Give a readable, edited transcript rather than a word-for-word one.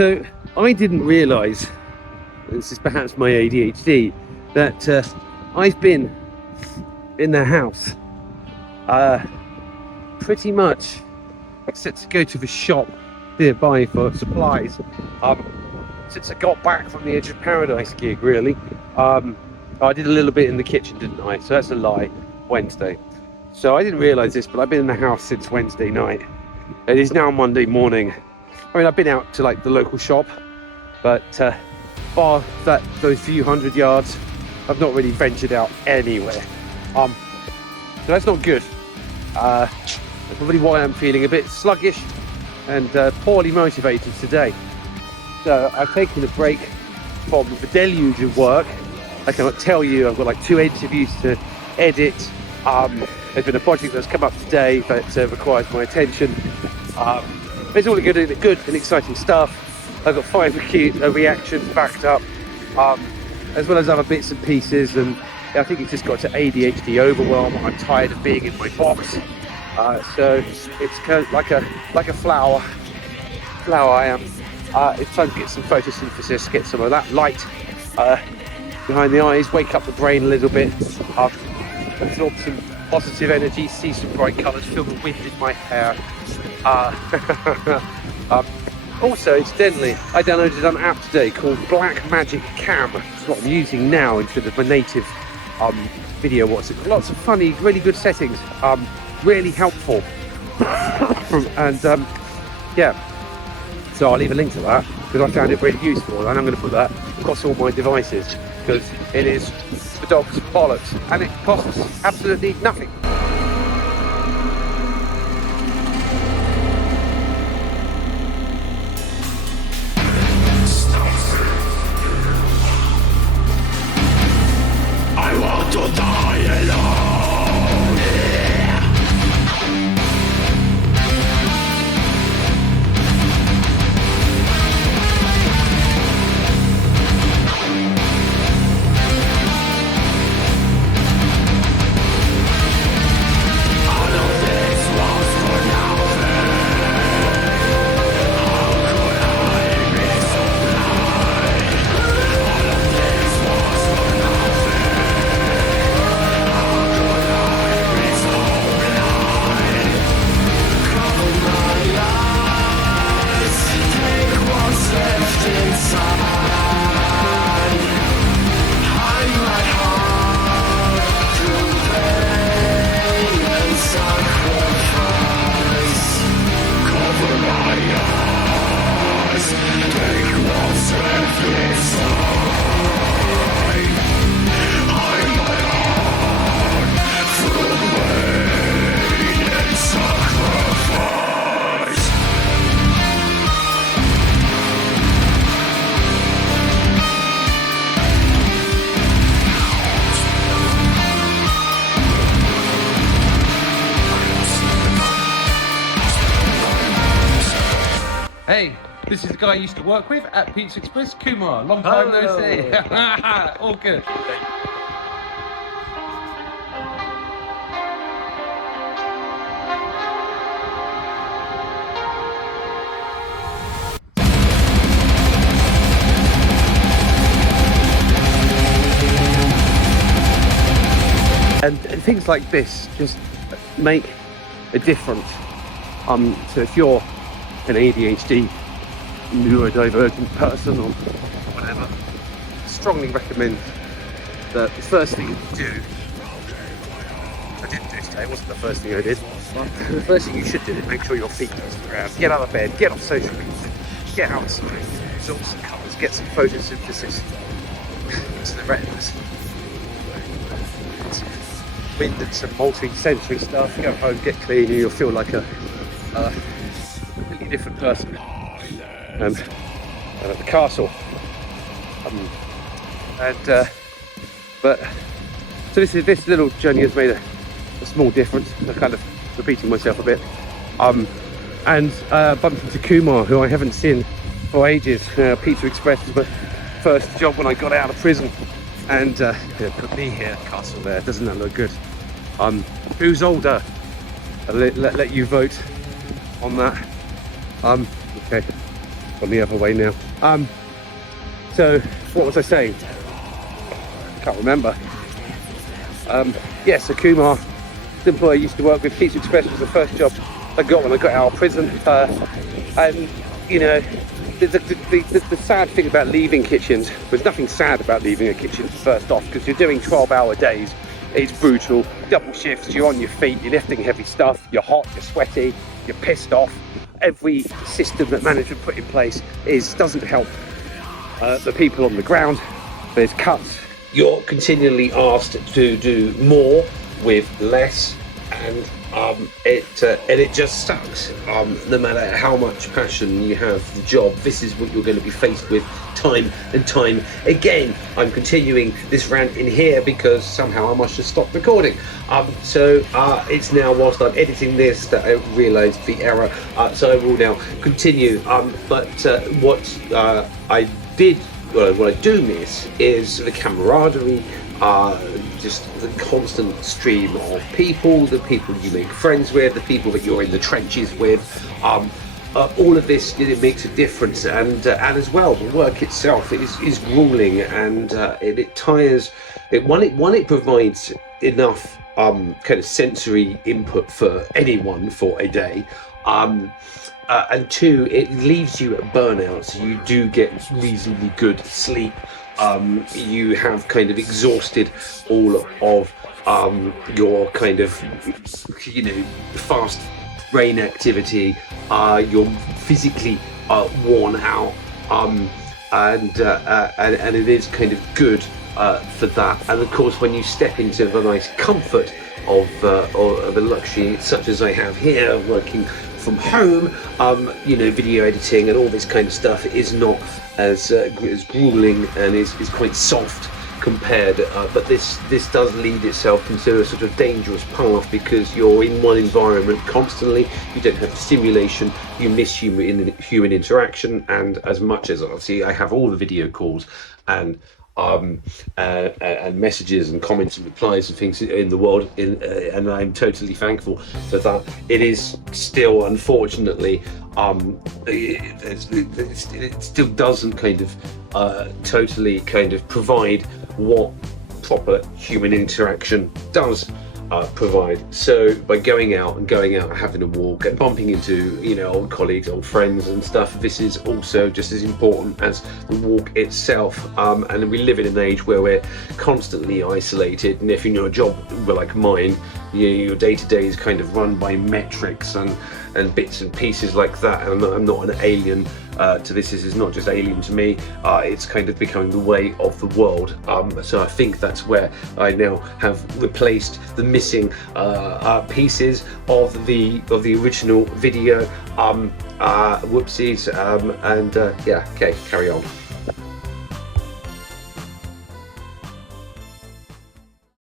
So I didn't realise, this is perhaps my ADHD, that I've been in the house pretty much, except to go to the shop nearby for supplies, since I got back from the Edge of Paradise gig, really. I did a little bit in the kitchen, didn't I? So that's a lie. Wednesday. So I didn't realise this, but I've been in the house since Wednesday night. It is now Monday morning. I mean, I've been out to like the local shop, but bar those few hundred yards, I've not really ventured out anywhere. So that's not good. That's probably why I'm feeling a bit sluggish and poorly motivated today. So I've taken a break from the deluge of work. I cannot tell you, I've got like 2 interviews to edit. There's been a project that's come up today that requires my attention. It's all good and exciting stuff. I've got 5 reactions backed up, as well as other bits and pieces, and I think it's just got to ADHD overwhelm. I'm tired of being in my box, so it's kind of like a flower I am. It's time to get some photosynthesis, get some of that light behind the eyes, wake up the brain a little bit, absorb some positive energy, see some bright colours, feel the wind in my hair. Also, incidentally, I downloaded an app today called Black Magic Cam. It's what I'm using now instead of my native video. Lots of funny, really good settings, really helpful. And yeah, so I'll leave a link to that because I found it really useful, and I'm going to put that across all my devices because it is the dog's bollocks and it costs absolutely nothing. I want to die alone. Hey, this is the guy I used to work with at Pizza Express, Kumar. Long time no see. All good. And things like this just make a difference. So if you're an ADHD neurodivergent person or whatever, strongly recommend that the first thing you do, I didn't do today, it wasn't the first thing I did, but the first thing you should do is make sure your feet touch the ground, get out of bed, get off social media, get outside, absorb some colours, get some photosynthesis into the retinas, some wind and some multi-sensory stuff, go home, get clean, and you'll feel like a completely different person at the castle. But so this little journey has made a small difference. I'm kind of repeating myself a bit. And bumped into Kumar, who I haven't seen for ages. Pizza Express was my first job when I got out of prison, and put me here, castle there. Doesn't that look good? Who's older? I'll let you vote on that. Okay. Gone the other way now. So what was I saying? Can't remember. Yeah, so Kumar, the employee I used to work with, Pizza Express was the first job I got when I got out of prison. And you know, the sad thing about leaving kitchens, there's nothing sad about leaving a kitchen first off, because you're doing 12-hour days. It's brutal, double shifts, you're on your feet, you're lifting heavy stuff, you're hot, you're sweaty, you're pissed off. Every system that management put in place doesn't help the people on the ground. There's cuts. You're continually asked to do more with less, and it just sucks. No matter how much passion you have for the job, this is what you're going to be faced with time and time again. I'm continuing this rant in here because somehow I must just stop recording. So it's now, whilst I'm editing this, that I realised the error. So I will now continue. But what I do miss is the camaraderie. Just the constant stream of people, the people you make friends with, the people that you're in the trenches with. All of this, it makes a difference, and as well, the work itself is grueling, and it tires. It provides enough kind of sensory input for anyone for a day. And two, it leaves you at burnout, so you do get reasonably good sleep. You have kind of exhausted all of your kind of, fast brain activity. You're physically worn out, and it is kind of good for that. And of course, when you step into the nice comfort of a luxury such as I have here, working from home, video editing and all this kind of stuff is not as grueling, and is quite soft compared, but this does lead itself into a sort of dangerous path, because you're in one environment constantly, you don't have the stimulation, you miss human interaction, and as much as obviously I have all the video calls and messages and comments and replies and things in the world, and I'm totally thankful for that, it is still, unfortunately, it still doesn't kind of totally kind of provide what proper human interaction does provide. So by going out, having a walk and bumping into old colleagues, old friends and stuff, this is also just as important as the walk itself. And we live in an age where we're constantly isolated, and if you're in a job like mine, your day-to-day is kind of run by metrics and bits and pieces like that, and I'm not an alien to this. This is not just alien to me, it's kind of becoming the way of the world. So I think that's where I now have replaced the missing pieces of the original video. Whoopsies, and yeah, okay, carry on.